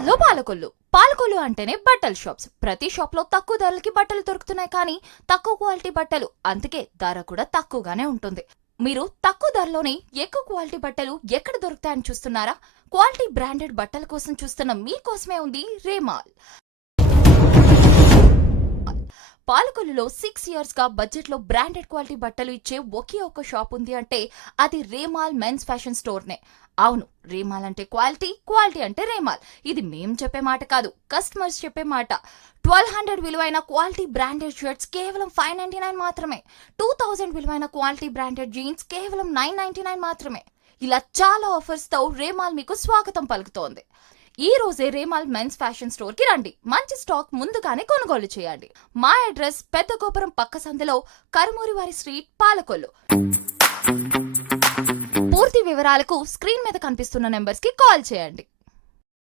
పాలకొల్లులో పాలకొల్లు. పాలకొల్లు అంటేనే బట్టల షాప్స్. ప్రతి షాప్లో తక్కువ ధరలకి బట్టలు దొరుకుతున్నాయి కానీ తక్కువ క్వాలిటీ బట్టలు అందుకే ధర కూడా తక్కువగానే ఉంటుంది. మీరు తక్కువ ధరలోనే ఎక్కువ క్వాలిటీ బట్టలు ఎక్కడ దొరుకుతాయని చూస్తున్నారా? క్వాలిటీ బ్రాండెడ్ బట్టల కోసం చూస్తున్న మీకోసమే ఉంది రేమాల్. పాలకొల్లులో సిక్స్ ఇయర్స్గా బడ్జెట్లో బ్రాండెడ్ క్వాలిటీ బట్టలు ఇచ్చే ఒకే ఒక షాప్ ఉంది అంటే అది రేమాల్ మెన్స్ ఫ్యాషన్ స్టోర్నే అవును రేమాల్ అంటే క్వాలిటీ క్వాలిటీ అంటే రేమాల్. ఇది మేం చెప్పే మాట కాదు కస్టమర్స్ చెప్పే మాట. ట్వెల్వ్ హండ్రెడ్ విలువైన క్వాలిటీ బ్రాండెడ్ షర్ట్స్ కేవలం ఫైవ్ నైన్టీ నైన్ మాత్రమే. టూ థౌజండ్ విలువైన క్వాలిటీ బ్రాండెడ్ జీన్స్ కేవలం నైన్ నైన్టీ నైన్ మాత్రమే. ఇలా చాలా ఆఫర్స్తో రేమాల్ మీకు స్వాగతం పలుకుతోంది. ఈ రోజే రేమాల్ మెన్స్ ఫ్యాషన్ స్టోర్కి రండి. మంచి స్టాక్ ముందుగానే కొనుగోలు చేయండి. మా అడ్రస్ పెద్ద గోపురం పక్క సందులో కరుమూరి వారి స్ట్రీట్ పాలకొల్లు. పూర్తి వివరాలకు స్క్రీన్ మీద కనిపిస్తున్న నెంబర్స్కి కాల్ చేయండి.